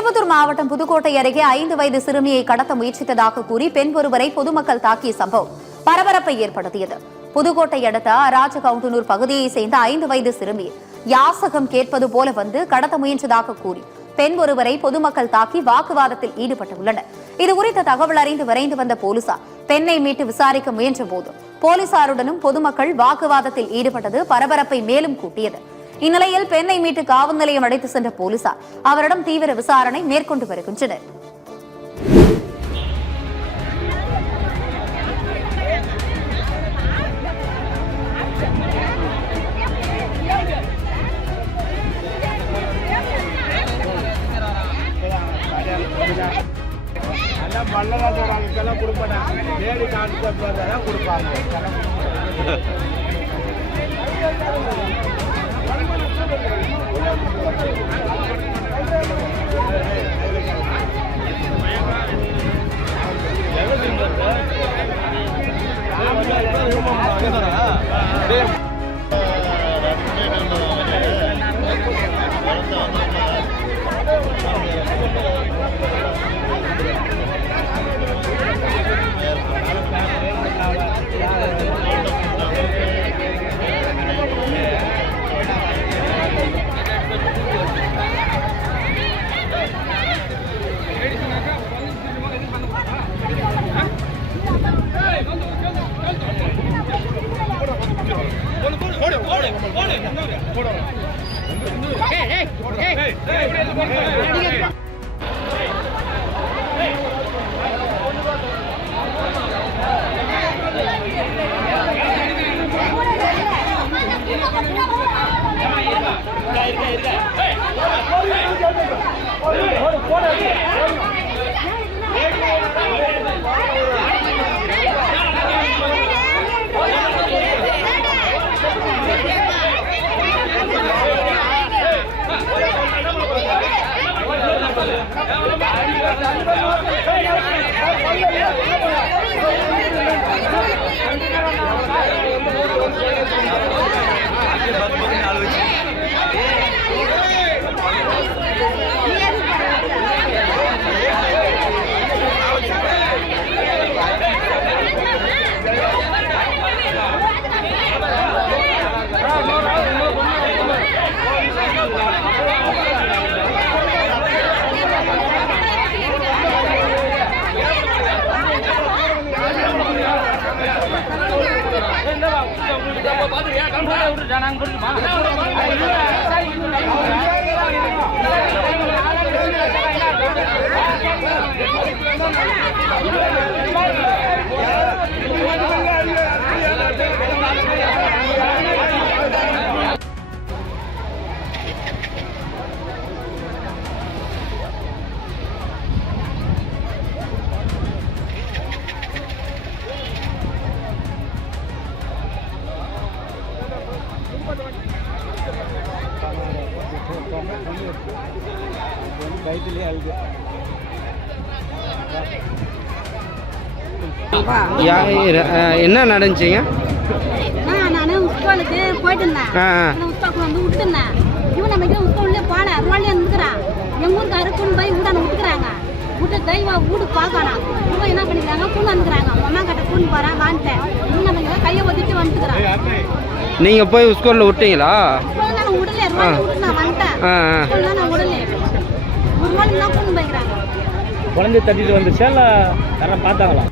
திருப்பத்தூர் மாவட்டம் புதுக்கோட்டை அருகே 5 வயது சிறுமியை கடத்த முயற்சித்ததாக கூறி பெண் ஒருவரை பொதுமக்கள் தாக்கிய சம்பவம் பரபரப்பை ஏற்படுத்தியது. புதுக்கோட்டை அடுத்த ராஜகவுண்டனூர் பகுதியைச் சேர்ந்த 5 வயது சிறுமி யாசகம் கேட்பது போல வந்து கடத்த முயன்றதாக கூறி பெண் ஒருவரை பொதுமக்கள் தாக்கி வாக்குவாதத்தில் ஈடுபட்டுள்ளனர். இதுகுறித்த தகவல் அறிந்து விரைந்து வந்த போலீசார் பெண்ணை மீட்டு விசாரிக்க முயன்ற போது போலீசாருடனும் பொதுமக்கள் வாக்குவாதத்தில் ஈடுபட்டது பரபரப்பை மேலும் கூட்டியது. இந்நிலையில் பெண்ணை மீட்டு காவல் நிலையம் அழைத்து சென்ற போலீசார் அவரிடம் தீவிர விசாரணை மேற்கொண்டு வருகின்றனர். என்ன நடந்துச்சுங்க? நான் ஸ்கூலுக்கு போயிட்டு இருந்தேன். உஸ்தாக்கு வந்து விட்டுருந்தேன். இவன் நம்ம ஸ்கூல்ல போல ரோட்ல இருந்துக்கிறான். எங்க ஊருக்கு கூண்டு போய் ஊடான விட்டுக்கிறாங்க. விட்டு தெய்வம் வீடு பார்க்கணும். இவன் என்ன பண்ணிக்கிறாங்க, கூண்டு வந்துக்கிறாங்க. அம்மா கிட்ட கூண்டு போறேன் வான்ட்டேன். இன்னும் நம்ம கையை ஒத்திட்டு வந்துக்கிறாங்க. நீங்க போய் ஸ்கூல்ல விட்டீங்களா? நான் விடல, ரோட்ல விட்டு நான் வந்துட்டேன். ஸ்கூல்ல நான் விடல. ஒரு நாள் தான் கூண்டு போய்க்கிறாங்க. குழந்தை தட்டிட்டு வந்துச்சா இல்ல யாரும் பார்த்தாங்களா?